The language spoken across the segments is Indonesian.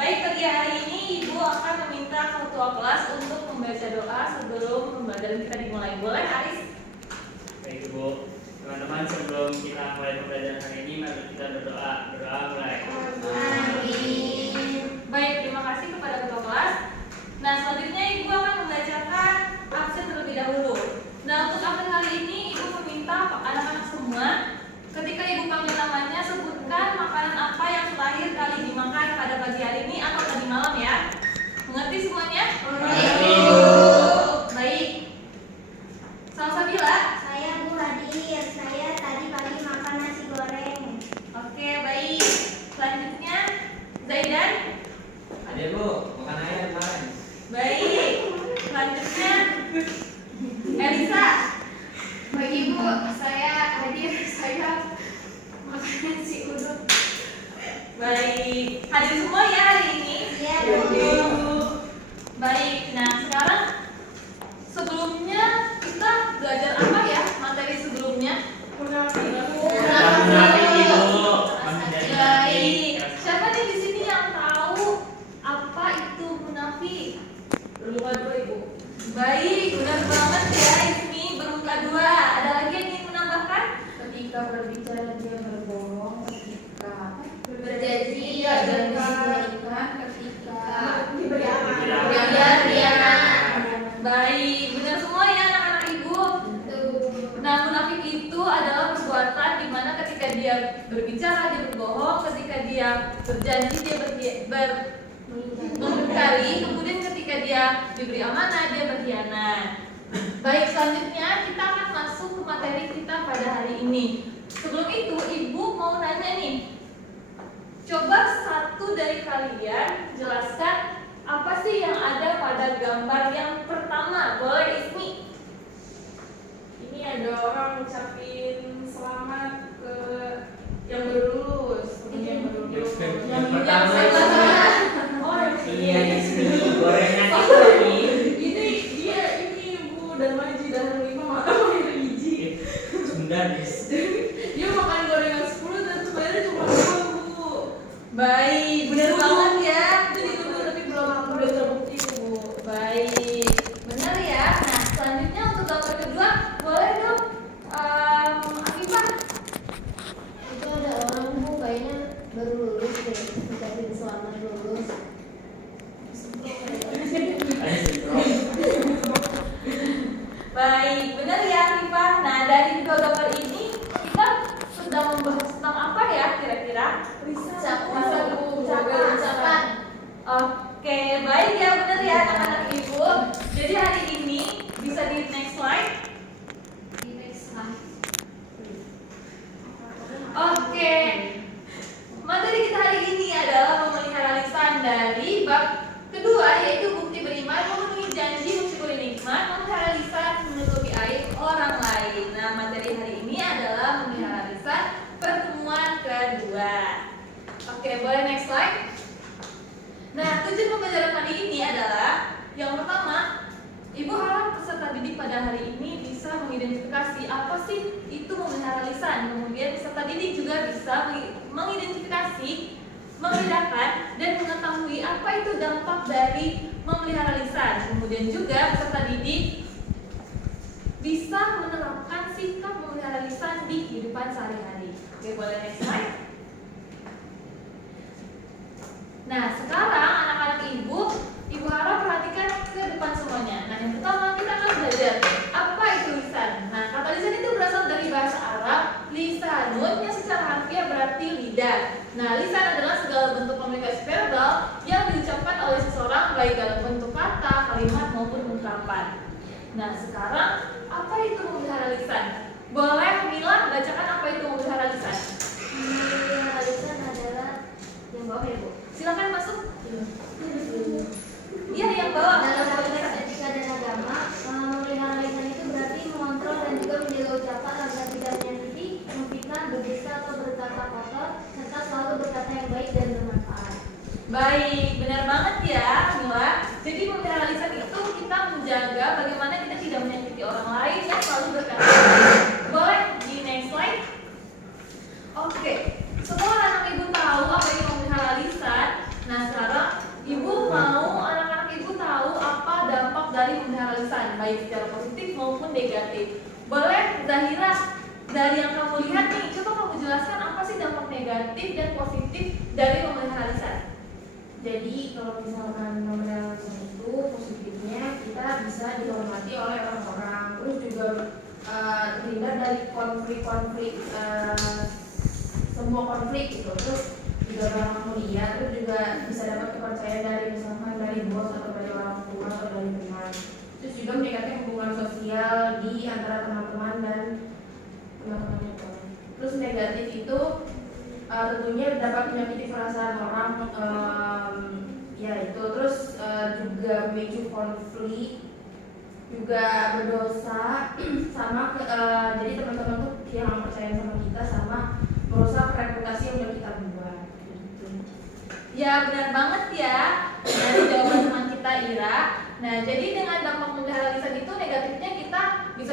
Baik, pagi hari ini Ibu akan meminta ketua kelas untuk membaca doa sebelum pembelajaran kita dimulai. Boleh, Aris? Baik Ibu, teman-teman, sebelum kita mulai pembelajaran hari ini, mari kita berdoa. Berdoa mulai. Amin. Baik, terima kasih kepada ketua kelas. Nah, selanjutnya Ibu akan membacakan absen terlebih dahulu. Nah, untuk absen kali ini Ibu meminta anak-anak semua, ketika Ibu panggil namanya, sebutkan makanan apa yang terakhir kali dimakan pada pagi hari ini atau tadi malam ya. Mengerti semuanya? Mengerti. Baik. Salsabila? Saya Bu Hadir, saya tadi pagi makan nasi goreng. Oke, baik. Selanjutnya Zaidan? Ada Bu, makan ayam kemarin. Baik. Selanjutnya Elisa? Baik Ibu, saya hadir, saya makan nasi uduk. Baik. Hadir semua ya hari ini? Iya, Oke, Bu. Baik. Nah, sekarang sebelumnya kita belajar apa ya materi sebelumnya? Munafi Ibu. Baik. Siapa nih di sini yang tahu apa itu munafik? Bermuka dua, Ibu. Baik, benar banget ya. Ini bermuka dua. Ada lagi yang ingin menambahkan? Ketika berbicara dia berbohong, ketika Berjanji dia diberikan, ketika diberi Baik, benar semua ya anak-anak Ibu. Nah, munafik itu adalah perbuatan di mana ketika dia berbicara dia berbohong, ketika dia berjanji dia mengingkari, kemudian ketika dia diberi amanah dia berkhianat. Baik, selanjutnya kita akan masuk ke materi kita pada hari ini. Sebelum itu, Ibu mau nanya nih. Coba satu dari kalian jelaskan apa sih yang ada pada gambar yang pertama. Boleh, Ismi? ini ada orang ngucapin selamat ke yang baru lulus. Yang baru lulus. Yang pertama Oh, iya Ismi, gorengan itu nih. ini dia Bu dan Maji dan Lima makan biji. Sunda Dis. Dia makan gorengan 10 dan sebenarnya cuma 2 Bu. Baik, benar banget ya. Itu dituduh tapi belum terbukti Bu. Baik, benar ya. Nah, selanjutnya untuk gambar kedua, boleh dong, Afifah? Itu ada orang Bu kayaknya baru lulus deh, ucapin selamat lulus. Ada sentro. Baik, benar ya Afifah. Nah, dari dua gambar ini kita sedang membahas tentang apa ya kira-kira? Ucapan Bu, jaga ucapan. Oke, baik ya, benar ya anak-anak Ibu. Jadi hari ini bisa di next slide. Di next slide. Oke, materi kita hari ini adalah memelihara lisan dari bab kedua, yaitu bukti beriman, memenuhi janji, mensyukuri nikmat, memelihara lisan, menutupi aib orang lain. Nah, materi hari ini adalah memelihara lisan pertemuan kedua. Oke, boleh next slide. Nah, tujuan pembelajaran hari ini adalah yang pertama, Ibu harap peserta didik pada hari ini bisa mengidentifikasi apa sih itu memelihara lisan. Kemudian peserta didik juga bisa mengidentifikasi, membedakan, dan mengetahui apa itu dampak dari memelihara lisan. Kemudian juga peserta didik bisa menerapkan sikap memelihara lisan di kehidupan sehari-hari. Oke, boleh next slide. Nah, sekarang anak-anak Ibu harap perhatikan ke depan semuanya. Nah, yang pertama kita akan belajar apa itu lisan. Nah, kata lisan itu berasal dari bahasa Arab lisanun yang secara harfiah berarti lidah. Nah, lisan adalah segala bentuk komunikasi verbal yang diucapkan oleh seseorang baik dalam bentuk kata, kalimat maupun ungkapan. Nah, sekarang apa itu memelihara lisan? Boleh Mila bacakan apa itu memelihara lisan? Memelihara lisan adalah yang bawah ya Bu. Silakan masuk. Iya, yang bawah. Dalam konteks etika dan agama, memelihara lisan itu berarti mengontrol dan juga menjaga ucapan agar tidak menyakiti, memfitnah, berdusta atau berkata kotor, serta selalu berkata yang baik dan bermanfaat. Baik, benar banget ya Mila. Jadi memelihara lisan itu kita menjaga bagaimana kita tidak menyakiti orang lain yang selalu berkata. Boleh di next slide. Oke, setelah anak Ibu tahu apa itu memelihara lisan, nah sekarang baik secara positif maupun negatif. Boleh Zahira, dari yang kamu lihat nih, coba kamu jelaskan apa sih dampak negatif dan positif dari memelihara lisan? Jadi kalau misalkan memelihara lisan itu positifnya kita bisa dihormati oleh orang-orang, terus juga terhindar dari konflik-konflik, semua konflik gitu, terus juga ramah mulia, terus juga bisa dapat kepercayaan dari misalkan dari bos atau dari orang tua atau dari teman, terus juga meningkatkan hubungan sosial di antara teman-teman dan teman-teman itu. Terus negatif itu tentunya dapat menyakiti perasaan orang, ya itu, terus juga memicu konflik, juga berdosa sama jadi teman-teman tuh yang percaya sama kita, sama merusak reputasi yang udah kita buat gitu. Ya benar banget ya dari jawaban teman kita Ira. Nah jadi dengan dampak memelihara lisan itu negatifnya kita bisa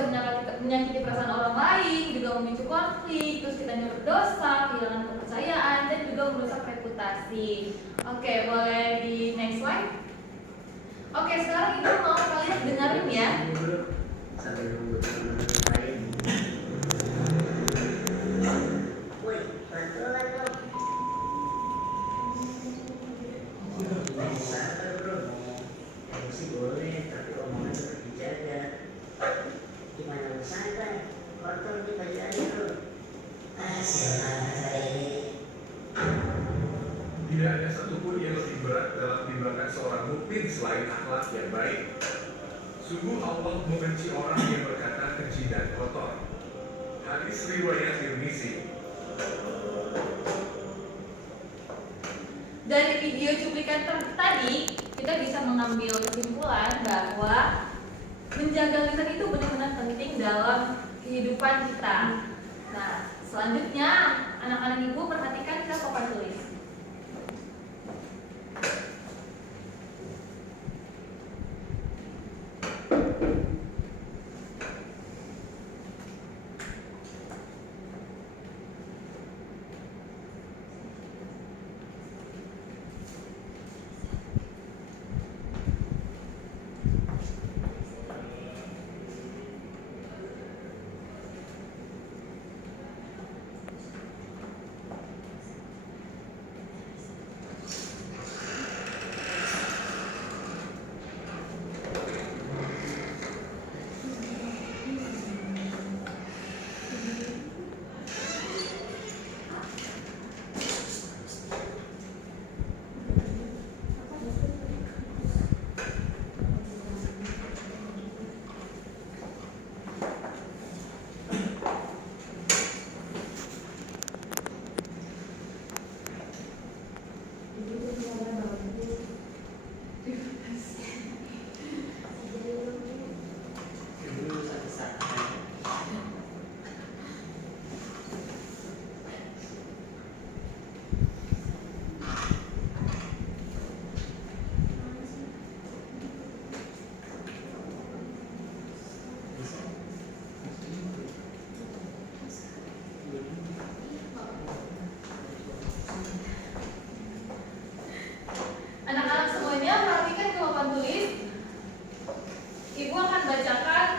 menyakiti perasaan orang lain, juga memicu konflik, terus kita berdosa, kehilangan kepercayaan, dan juga merusak reputasi. Oke, boleh di next slide. Oke, sekarang ibu mau kalian dengerin ya. Sampai nunggu teman-teman lain. Woi, pelan-pelan dong. Sabar bro, emosi boleh, tapi omongan tetap dijaga. Gimana lu santai? Kotor di baju aja bro. Silakan hari ini. Tidak ada satupun yang lebih berat dalam tindakan seorang mukmin selain akhlak yang baik. Sungguh Allah membenci orang yang berkata keji dan kotor. Hadis riwayat Tirmizi. Dari video cuplikan tadi kita bisa mengambil kesimpulan bahwa menjaga lisan itu benar-benar penting dalam kehidupan kita. Nah, selanjutnya anak-anak ibu perhatikan ke papan tulis. Anak-anak semuanya perhatikan ke papan tulis. Ibu akan bacakan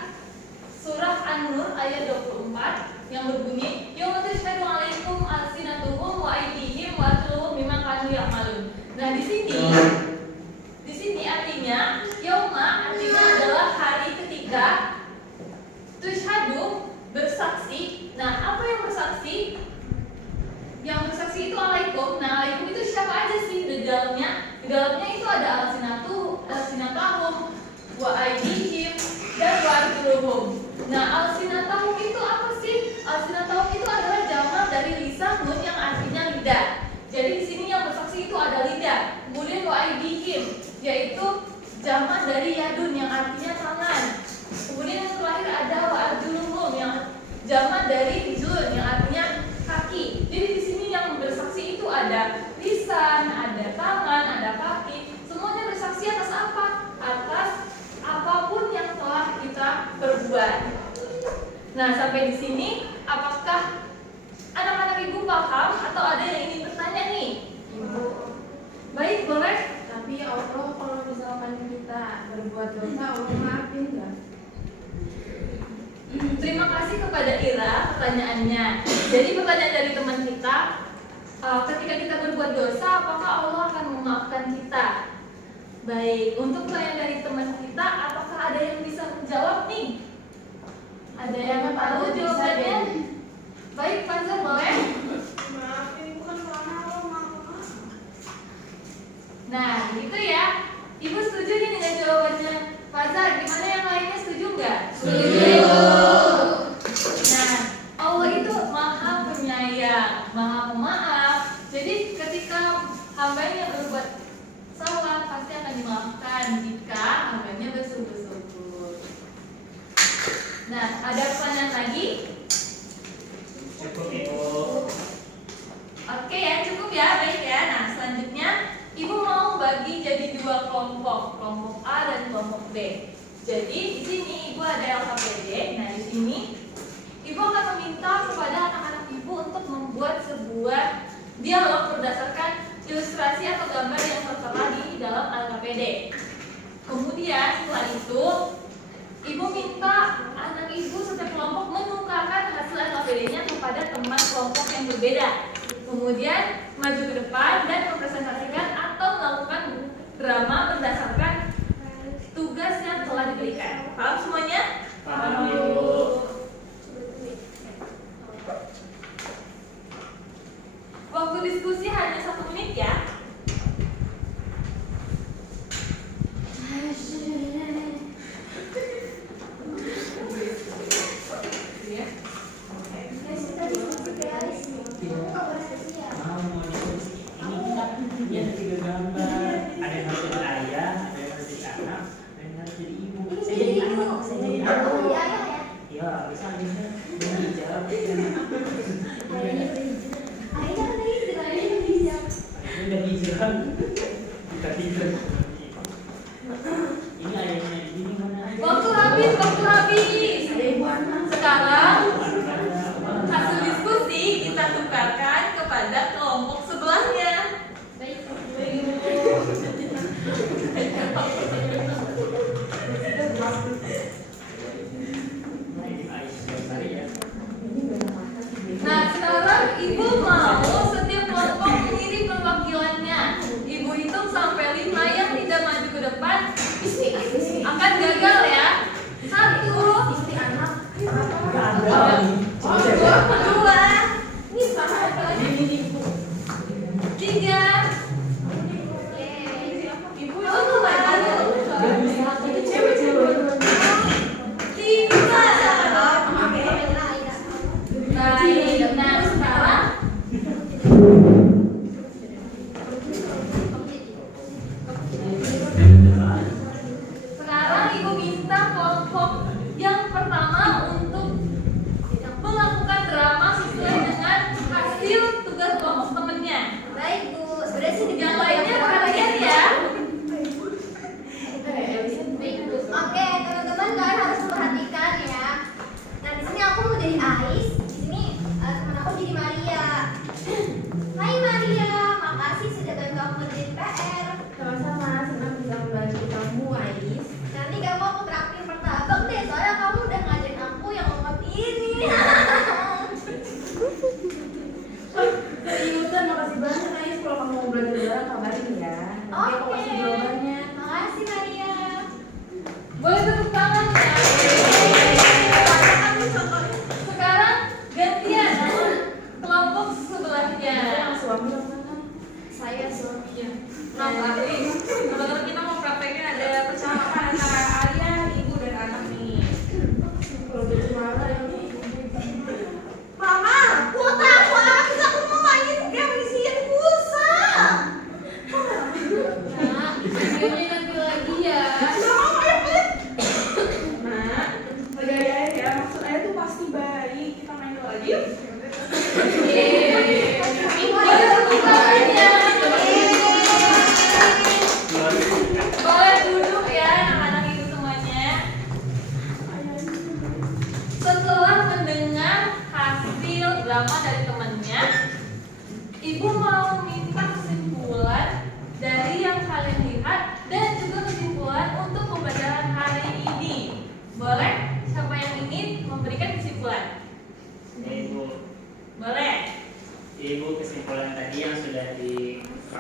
surah An-Nur ayat 24 yang berbunyi yauma tashhadu 'alaikum alsinatuhum wa aydihim wa arjuluhum bima kanu ya'malun. Nah, di sini artinya yauma artinya adalah hari ketika tushhadu bersaksi. Nah, apa yang bersaksi? Yang bersaksi itu alaikum. Nah, alaikum itu siapa aja sih di dalamnya? Di dalamnya itu ada alsinatahum, wa aydihim, dan wa arjuluhum. Nah, alsinatahum itu apa sih? Alsinatahum itu adalah jamak dari lisanun yang artinya lidah. Jadi di sini yang bersaksi itu ada lidah. Kemudian wa aydihim yaitu jamak dari yadun yang artinya tangan. Kemudian yang terakhir ada wa arjuluhum yang jamak dari rijlun yang artinya kaki. Jadi di sini yang bersaksi itu ada lisan, ada tangan, ada kaki. Semuanya bersaksi atas apa? Atas apapun yang telah kita perbuat. Nah, sampai di sini apakah anak-anak ibu paham atau ada yang ingin bertanya nih? Ibu, Baik, boleh. tapi Allah kalau misalkan kita berbuat dosa, Allah maafin nggak? Terima kasih kepada Ira pertanyaannya. Jadi pertanyaan dari teman kita, ketika kita berbuat dosa, apakah Allah akan memaafkan kita? Baik, untuk pertanyaan dari teman kita, apakah ada yang bisa menjawab nih? Ada yang tahu jawabannya? Baik, Fajar boleh? Maaf, ini bukan salah lo, maaf. Nah, gitu ya. Ibu setuju nih dengan jawabannya Fajar? Gimana yang lainnya, setuju nggak? Setuju. Nah, Allah itu maha penyayang, maha pemaaf. Jadi ketika hambanya berbuat salah, pasti akan dimaafkan jika hambanya bersungguh-sungguh. Nah, ada pertanyaan lagi? Cukup Ibu. Oke ya, cukup ya, baik ya. Nah, selanjutnya Ibu mau bagi jadi dua kelompok, kelompok A dan kelompok B. Jadi di sini Ibu ada LKPD. Nah, di sini Ibu akan meminta kepada anak-anak Ibu untuk membuat sebuah dialog berdasarkan ilustrasi atau gambar yang tertera di dalam LKPD. Kemudian setelah itu Ibu minta anak Ibu setiap kelompok menukarkan hasil LKPD-nya kepada teman kelompok yang berbeda. Kemudian maju ke depan dan mempresentasikan atau melakukan drama berdasarkan tugas yang telah diberikan. Paham semuanya? Paham Ibu. Waktu diskusi hanya 1 menit ya. Guys, kita diskusi guys. Mau diskusi ya? Mau diskusi. Ini kita punya 3 gambar. Ada yang harus jadi ayah, ada yang harus jadi anak, ada yang harus jadi ibu. Saya jadi anak, saya jadi anak. Oh, iya, iya, ya. Ya, bisa bisa. Ini jawab. Ayahnya kan tadi sudah ada yang dijawab. Ini udah hijrah. Kita hijrah. Ini ayahnya ini mana? Waktu habis, waktu habis. Sekarang hasil diskusi kita tukarkan kepada kelompok sebelahnya. Baik. Nah, sekarang Ibu mau setiap kelompok mengirim perwakilannya. Ibu hitung sampai 5 yang tidak maju ke depan akan gagal ya. 1, 2, 3. Ibu Baik, nah sekarang Ibu minta kelompok yang pertama untuk melakukan drama sesuai dengan hasil tugas kelompok temennya. Baik, Bu. Sebenarnya sih Yang lainnya perhatian ya. Oke, teman-teman kalian harus memperhatikan ya. Nah, di sini aku mau jadi Ais, di sini teman aku jadi Maria. Hai Maria, makasih sudah bantu aku ngerjain PR. Sama-sama, senang bisa membantu kamu, Ais. Nanti kamu aku traktir martabak deh, soalnya kamu udah ngajarin aku yang lengkap ini. Seriusan, makasih banyak Ais. Kalau kamu mau belajar bareng kabarin ya. Nanti aku kasih jawabannya. Makasih Maria. Boleh tepuk tangan ya. Sekarang gantian kelompok sebelahnya. Suami yang mana? Saya suaminya. Nah, berarti teman-teman kita mau praktekin ada percakapan antara ayah, ibu, dan anak nih. Kalau gitu marah ya. Mama, kuota aku habis, aku mau main game isiin pulsa. Nah, videonya nanti lagi ya. Nah, bergaya ya. Maksud ayah tuh pasti baik. Kita main lagi yuk. Boleh tepuk tangannya. Boleh duduk ya anak-anak ibu semuanya. Setelah mendengar hasil drama dari temannya, ibu mau minta kesimpulan dari yang kalian lihat dan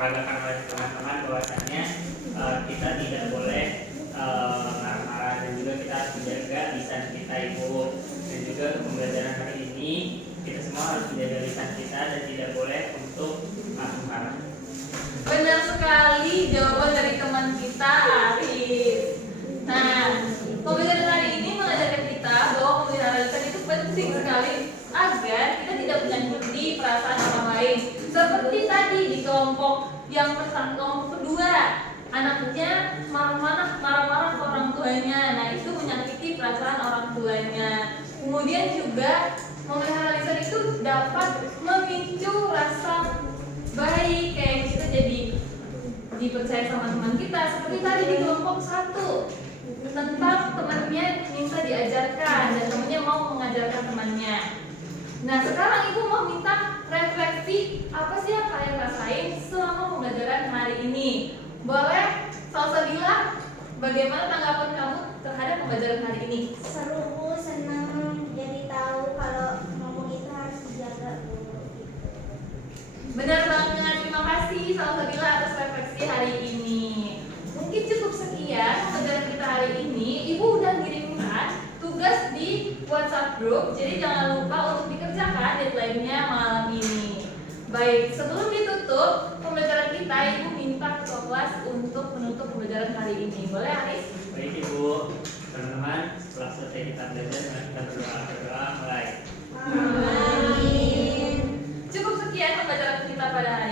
diperagakan oleh teman-teman bahwasannya kita tidak boleh marah-marah, dan juga kita harus menjaga lisan kita Ibu. Dan juga pembelajaran hari ini kita semua harus menjaga lisan kita dan tidak boleh untuk marah-marah. Benar sekali jawaban dari teman kita Arif. Nah, pembelajaran hari ini mengajarkan kita bahwa pemeliharaan lisan itu penting sekali agar kita tidak menyakiti perasaan orang lain. Seperti tadi di kelompok yang pertama, kelompok kedua, anaknya marah-marah ke orang tuanya. Nah, itu menyakiti perasaan orang tuanya. Kemudian juga memelihara lisan itu dapat memicu rasa baik, kayak kita jadi dipercaya sama teman kita. Seperti tadi di kelompok 1 tentang temannya minta diajarkan dan temannya mau mengajarkan temannya. Nah, sekarang ibu mau minta refleksi apa sih yang kalian rasain selama pembelajaran hari ini. Boleh Salsabila, bagaimana tanggapan kamu terhadap pembelajaran hari ini? Seru Bu, senang jadi tahu kalau ngomong itu harus dijaga Bu. Benar banget, terima kasih Salsabila atas refleksi hari ini. Mungkin cukup sekian pembelajaran kita hari ini. Ibu udah ngirimkan tugas di WhatsApp group, jadi jangan lupa untuk dikerjakan deadline-nya malam ini. Baik, sebelum ditutup pembelajaran kita, Ibu minta ketua kelas untuk menutup pembelajaran hari ini. Boleh, Aris? Baik Ibu, teman-teman, setelah selesai kita belajar, kita berdoa mulai. Amin. Cukup sekian pembelajaran kita pada hari